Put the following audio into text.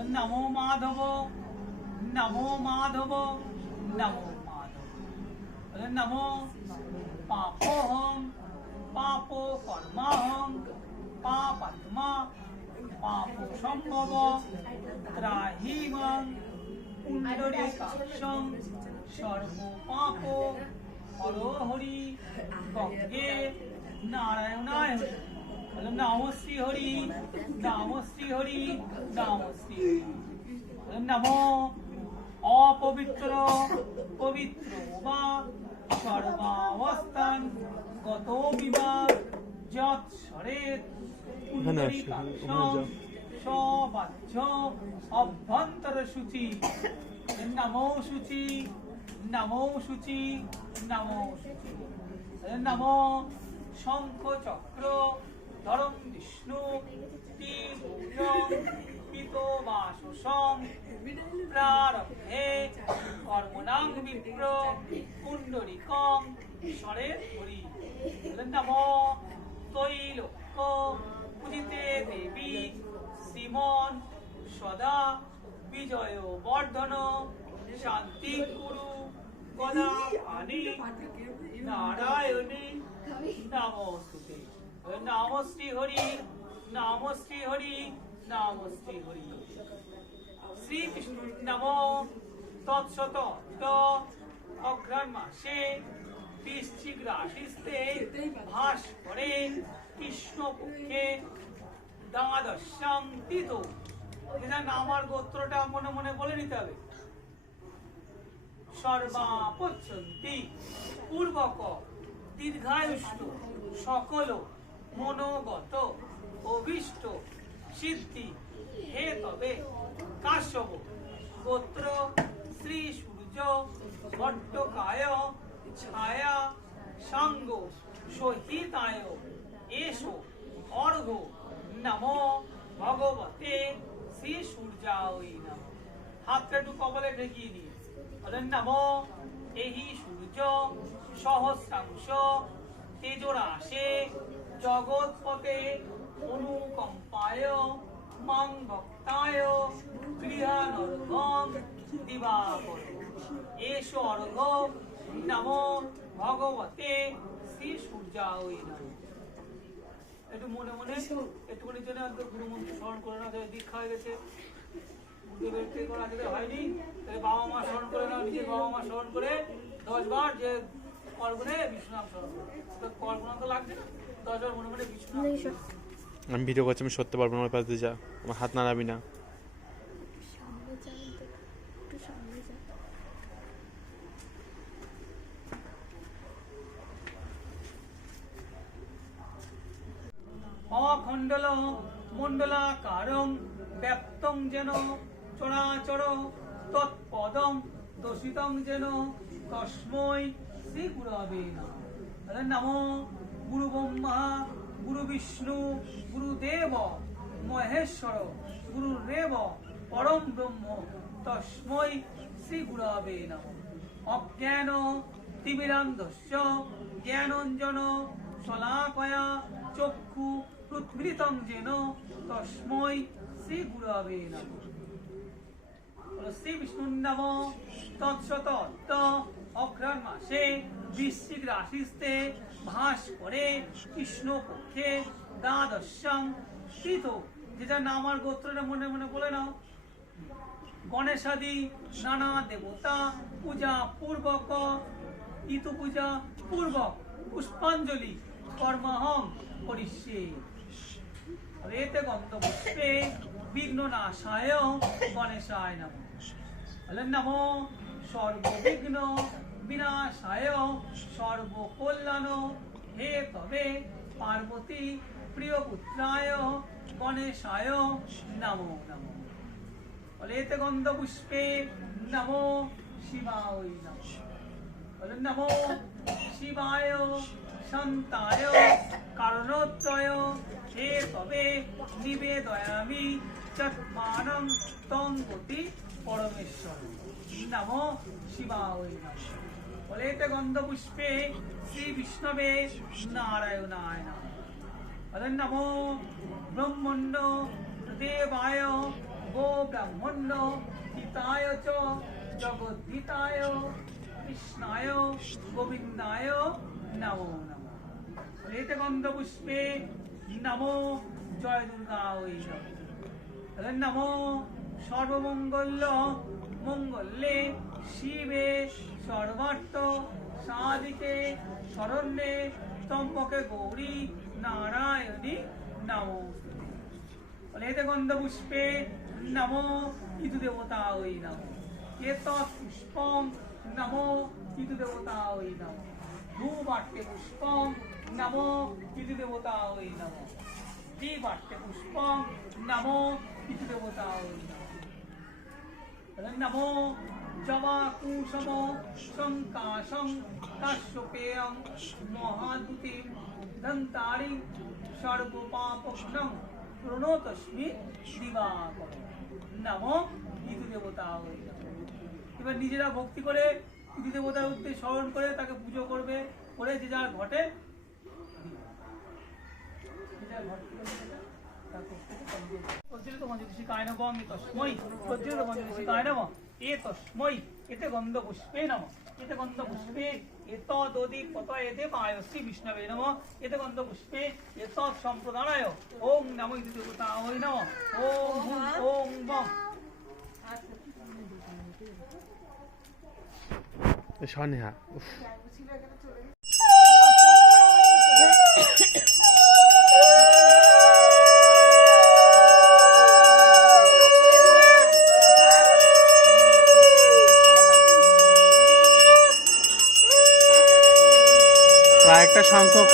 মাধব নমো মাধব নমো মাধব নমো পাপোহম পাপ কর্মাহম পাপাত্মা পাপ সম্ভব ত্রাহিমং পুণ্ডরীকাক্ষং সর্ব পাপ হর হরি গঙ্গে নারায়ণায় নম শ্রী হরি নম শ্রী হরি নম শ্রী নম অপবিত্র, পবিত্র বা সর্বাবস্থান, গত বিমা যৎ সরেত ওখানে যাও। সবাহ্য অভ্যন্তর সূচি নমো সূচি নমো সূচি নমো সূচি নমো শঙ্খ চক্র ধরম বিষ্ণু তীর্থং পিত বাসসং প্রারব্ধে কর্মণাং বিপ্র পুণ্ডরিকং ঈশ্বরে হরি। নমো তৈলোক্য পূজিতে দেবী শ্রীমন সদা বিজয় বর্ধন শান্তি গুরু গদা পানি নারায়ণী নমস্তুতে। নাম শ্রী হরি নাম শ্রী হরি নাম শ্রী হরি। শ্রী বিষ্ণু নম তৎসত অঘ্রাণ মাসে বৃশ্চিক রাশিস্তে ভাস করে কৃষ্ণ পক্ষে দ্বাদশাং তিথ। এটা নামার গোত্রটা মনে মনে বলে নিতে হবে। সর্বাপচ্ছন্তি, পূর্বক, দীর্ঘায়ুষ্ঠ, সকল মনোগত, অভিষ্ট, সিদ্ধি। হে তবে কাশ্যপ, গোত্র, শ্রী সূর্য ভট্টকায় ছায়া, সাঙ্গ, সহিতায়, এসো, অর্ঘ, নম, ভগবতে শ্রী সূর্যায় নম। হাতটা একটু কবলে ঢেকিয়ে নিয়ে বলেন, নম এহি সূর্য, সহস্রাংশ, তেজরাশে জগৎপতে অনুকম্পায় মাং ভক্তায় গৃহানর্ঘম দিবাকর। এস অর্ঘ নম ভগবতে শ্রী সূর্যায় একটু মনে মনে একটুখানি জন্য অন্তত গুরু মন্ত্র স্মরণ করে না দীক্ষা হয়ে গেছে। গুরুদেবের থেকে করা হয়নি তাহলে বাবা মা স্মরণ করে নাও নিজের বাবা মা স্মরণ করে দশ বার যে আমি ভিডিও করছি আমি সরতে পারব না পাশে যা। আমার হাত নাড়াবি না। অখণ্ডল মণ্ডলাকারং ব্যক্তং যেন চরাচর তৎপদম দোষিতং যেন শ্রী গুরবে নম গুরু ব্রহ্মা, গুরু বিষ্ণু গুরুদেব মহেশ্বর গুরুরেব পরম ব্রহ্ম, তস্মৈ শ্রী গুরবে নম। অজ্ঞান তিমিরান্ধস্য, জ্ঞানঞ্জন শলাকয়া চক্ষু পৃথৃতং যেন তস্মৈ শ্রী গুরবে নমঃ। বলো শ্রী বিষ্ণুর নাম তৎসত অঘ্রাণ মাসে বৃশ্চিক রাশিস্তে ভাস করে কৃষ্ণ পক্ষে দ্বাদশাং তীর্থ যেটা নাম গোত্রটা মনে মনে বলে নাও। গণেশাদি, নানা দেবতা, পূজা পূর্বক ঋতু পূজা পূর্বক, পুষ্পাঞ্জলি কর্মহং করিষ্যে। গন্ধ পুষ্পে বিঘ্ন নাশায় গণেশায় নম। বলেন নম। সর্ববিঘ্ন বিনাশায় সর্বকল্যাণ। হে তবে পার্বতী প্রিয় পুত্রায় গণেশায় নমো নমঃ। বলেতে গন্ধ পুষ্পে নমো শিবায় নমঃ। বলেন নমো শিবায় শান্তায় কারণত্রয়। হে তবে নিবেদয়ামি চৎমানং তং গতি পরমেশ্বর। নমো শিবায় নমঃ। বলেতে গন্ধ পুষ্পে শ্রী বিষ্ণবে নারায়ণায় নমঃ। বলেন নমো ব্রহ্মণ্য দেবায় গো ব্রাহ্মণ্য হিতায় চ জগদ্ধিতায় কৃষ্ণায় গোবিন্দায় নমো নমঃ। এতে গন্ধ পুষ্পে নমো জয় দুর্গা ওই তাহলে নমো সর্বমঙ্গল্য মঙ্গলে শিবে সর্বার্থ সাদিকে শরণ্যে স্তম্ভকে গৌরী নারায়ণী নমো বলে এতে গন্ধ পুষ্পে নমো ইদু দেবতা ওই নমো এত পুষ্পম নমো ইদু দেবতা ওই নমো ধূপাট্যে পুষ্পম নমো ইদু দেবতা ওই নমো নমো ইদু দেবতা নমো জবা কুসম শঙ্কাশং কাশ্যপেয়ং মহাদুতিম দন্তারিং সর্বপাপগ্নং প্রণতস্মি দিবাকর। নমো দেবতা এবার নিজেরা ভক্তি করে ইদু দেবতার উদ্দেশ্যে স্মরণ করে তাকে পুজো করবে, করে যে যার ঘটে, যে যার ঘট। মঞ্জুষিকায় নমঃ তস্মৈ। প্রজ্বলিত মঞ্জুষিকায় নমঃ এ তস্মৈ। এতে গন্ধ পুষ্পে নমঃ। এতে গন্ধ পুষ্পে এত দদি পত এতে পায়সি বিষ্ণবে নমঃ। এতে গন্ধ পুষ্পে এত সম্প্রদানায়। ওম নমো ইতি দেবতা ওই নমঃ হুম ওম বম স্বনেহা একটা সংখ্যক